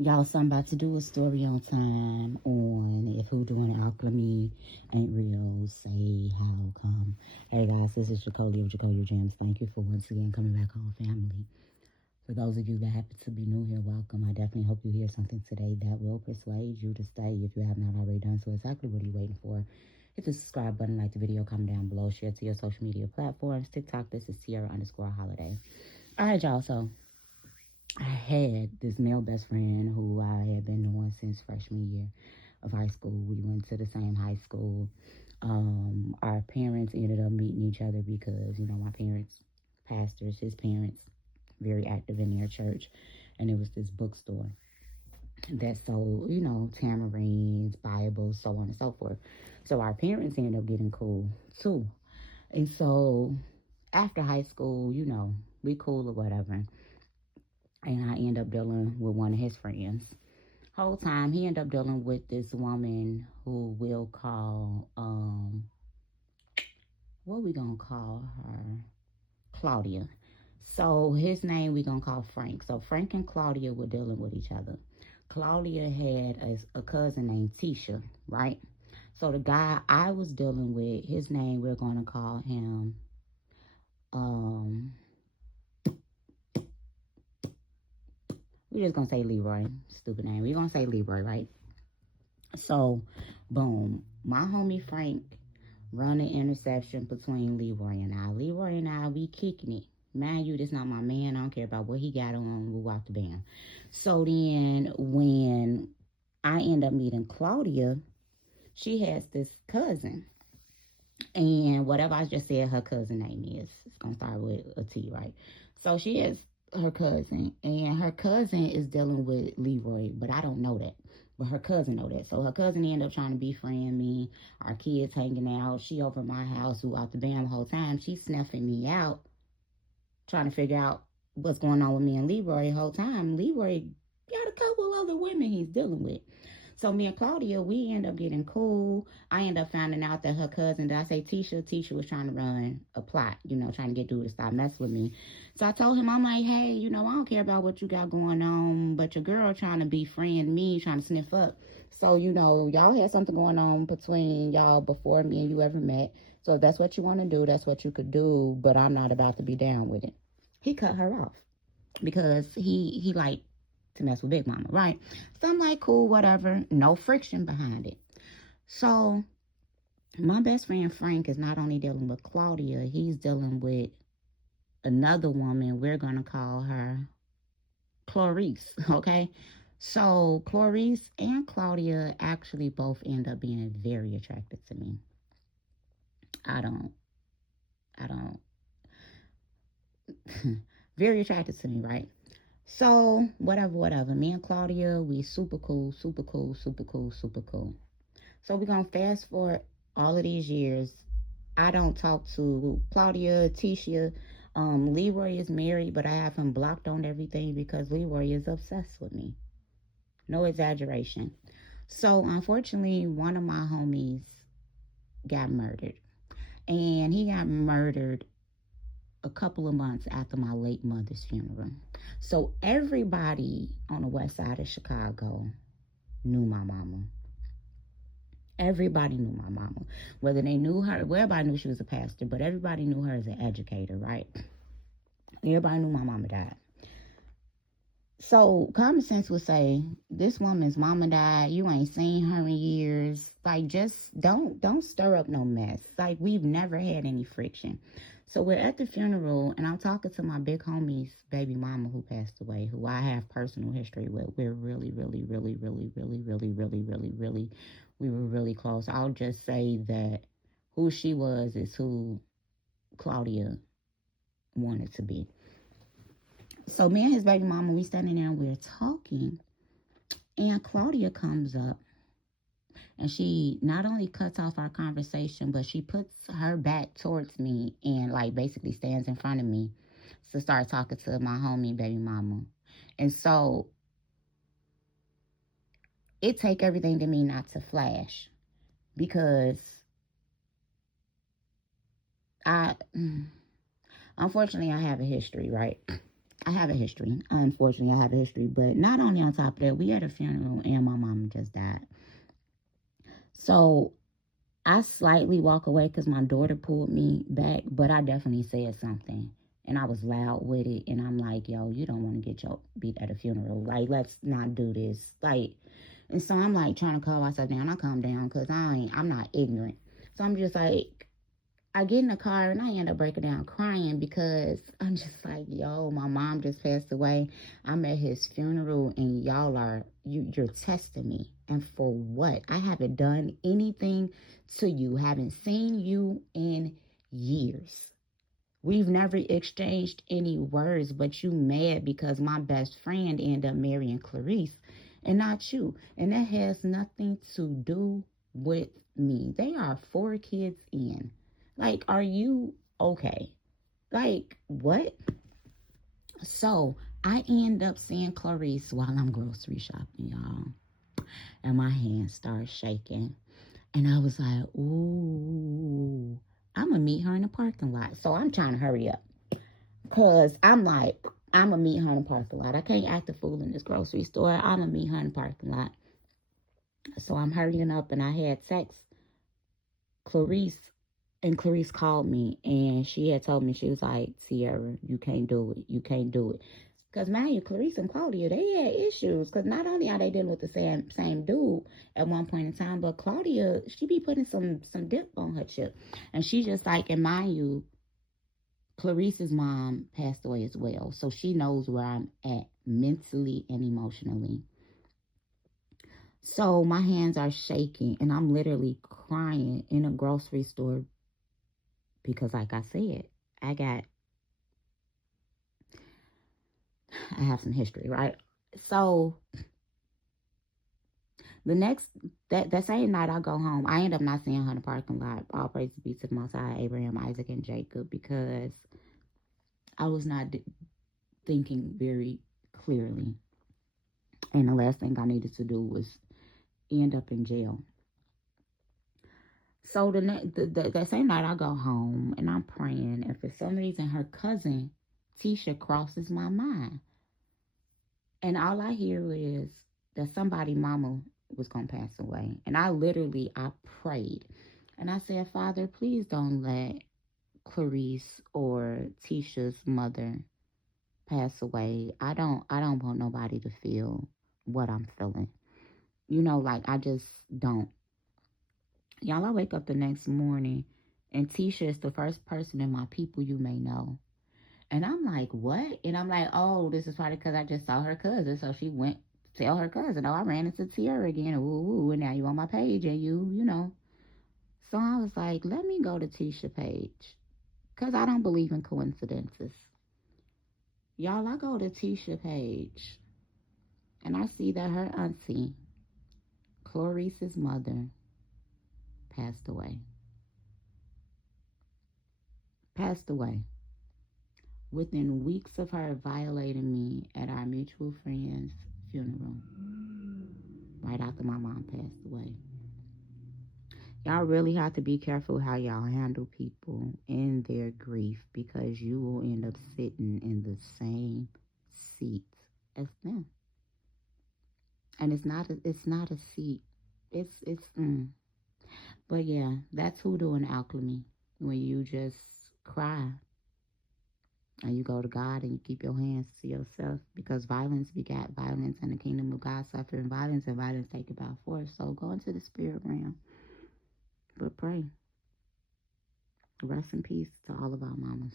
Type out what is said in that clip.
Y'all, so I'm about to do a story on time on if Hodu and Alchemy ain't real, say how come. Hey guys, this is Jacolia of Jacolia Gems. Thank you for once again coming back home, family. For those of you that happen to be new here, welcome. I definitely hope you hear something today that will persuade you to stay if you have not already done so. Exactly what are you waiting for? Hit the subscribe button, like the video, comment down below, share to your social media platforms. TikTok, this is Sierra_Holiday. All right, y'all, so I had this male best friend who I had been knowing since freshman year of high school. We went to the same high school. Our parents ended up meeting each other because, my parents, pastors, his parents, very active in their church. And it was this bookstore that sold, tamarines, Bibles, so on and so forth. So our parents ended up getting cool too. And so after high school, we cool or whatever. And I end up dealing with one of his friends. Whole time he end up dealing with this woman who we'll call what we gonna call her? Claudia. So his name we gonna call Frank. So Frank and Claudia were dealing with each other. Claudia had a cousin named Tisha, right? So the guy I was dealing with, his name we're gonna call him we're just gonna say Leroy. Stupid name. We're gonna say Leroy, right? So, boom. My homie Frank run an interception between Leroy and I. Leroy and I, we kicking it. Mind you, this not my man. I don't care about what he got on. We'll walk the band. So then when I end up meeting Claudia, she has this cousin. And whatever I just said her cousin name is, it's going to start with a T, right? So she has her cousin, and her cousin is dealing with Leroy, but I don't know that. But her cousin know that. So her cousin ended up trying to befriend me. Our kids hanging out. She over my house who out the band the whole time. She's snuffing me out, trying to figure out what's going on with me and Leroy the whole time. Leroy got a couple other women he's dealing with. So me and Claudia, we end up getting cool. I end up finding out that her cousin, did I say Tisha was trying to run a plot, trying to get dude to stop messing with me. So I told him, I'm like, hey, I don't care about what you got going on, but your girl trying to befriend me, trying to sniff up. So, y'all had something going on between y'all before me and you ever met. So if that's what you want to do, that's what you could do, but I'm not about to be down with it. He cut her off because he like to mess with Big Mama, right? So I'm like, cool, whatever. No friction behind it. So my best friend Frank is not only dealing with Claudia, he's dealing with another woman. We're going to call her Clarice, okay? So Clarice and Claudia actually both end up being very attracted to me. I don't. Very attracted to me, right? So, whatever. Me and Claudia, we super cool. So we're going to fast forward all of these years. I don't talk to Claudia, Tisha. Leroy is married, but I have him blocked on everything because Leroy is obsessed with me. No exaggeration. So, unfortunately, one of my homies got murdered. And he got murdered a couple of months after my late mother's funeral. So everybody on the west side of Chicago knew my mama. Everybody knew my mama. Whether they knew her, well, everybody knew she was a pastor, but everybody knew her as an educator, right? Everybody knew my mama died. So common sense would say, this woman's mama died. You ain't seen her in years. Like, just don't stir up no mess. Like, we've never had any friction. So we're at the funeral, and I'm talking to my big homie's baby mama who passed away, who I have personal history with. We're really, we were really close. I'll just say that who she was is who Claudia wanted to be. So me and his baby mama, we standing there and we're talking. And Claudia comes up. And she not only cuts off our conversation, but she puts her back towards me and like basically stands in front of me to start talking to my homie baby mama. And so it take everything to me not to flash because I unfortunately I have a history, right? I have a history. Unfortunately, I have a history. But not only on top of that, we had a funeral and my mom just died. So I slightly walk away because my daughter pulled me back, but I definitely said something. And I was loud with it. And I'm like, yo, you don't want to get your beat at a funeral. Like, let's not do this. Like, and so I'm like trying to calm myself down. I calm down because I'm not ignorant. So I'm just like, I get in the car and I end up breaking down crying because I'm just like, yo, my mom just passed away. I'm at his funeral and y'all are, you're testing me. And for what? I haven't done anything to you, haven't seen you in years. We've never exchanged any words, but you mad because my best friend ended up marrying Clarice and not you. And that has nothing to do with me. They are 4 kids in. Like, are you okay? Like, what? So I end up seeing Clarice while I'm grocery shopping, y'all. And my hands start shaking. And I was like, ooh, I'm going to meet her in the parking lot. So I'm trying to hurry up. Because I'm like, I'm going to meet her in the parking lot. I can't act a fool in this grocery store. I'm going to meet her in the parking lot. So I'm hurrying up, and I had text Clarice, and Clarice called me, and she had told me, she was like, Sierra, you can't do it. You can't do it. Because, mind you, Clarice and Claudia, they had issues. Because not only are they dealing with the same dude at one point in time, but Claudia, she be putting some dip on her chip. And she just like, and mind you, Clarice's mom passed away as well. So she knows where I'm at mentally and emotionally. So my hands are shaking and I'm literally crying in a grocery store because, like I said, I have some history, right? So the next, that same night I go home, I end up not seeing her in the parking lot. All praise be to the Most High, Abraham, Isaac, and Jacob, because I was not thinking very clearly. And the last thing I needed to do was end up in jail. So that same night I go home and I'm praying, and for some reason her cousin Tisha crosses my mind, and all I hear is that somebody mama was gonna pass away, and I prayed, and I said, Father, please don't let Clarice or Tisha's mother pass away. I don't want nobody to feel what I'm feeling. Like I just don't. Y'all, I wake up the next morning and Tisha is the first person in my people you may know. And I'm like, what? And I'm like, oh, this is probably because I just saw her cousin. So she went to tell her cousin, oh, I ran into Tiara again. Ooh, and now you on my page and you know. So I was like, let me go to Tisha page. Because I don't believe in coincidences. Y'all, I go to Tisha page. And I see that her auntie, Clarice's mother, passed away. Passed away. Within weeks of her violating me at our mutual friend's funeral, right after my mom passed away. Y'all really have to be careful how y'all handle people in their grief, because you will end up sitting in the same seat as them. And it's not a seat. It's. But yeah, that's Hodu and Alchemy. When you just cry and you go to God and you keep your hands to yourself, because violence begat violence, and the kingdom of God suffering violence, and violence take it by force. So go into the spirit realm, but pray. Rest in peace to all of our mamas.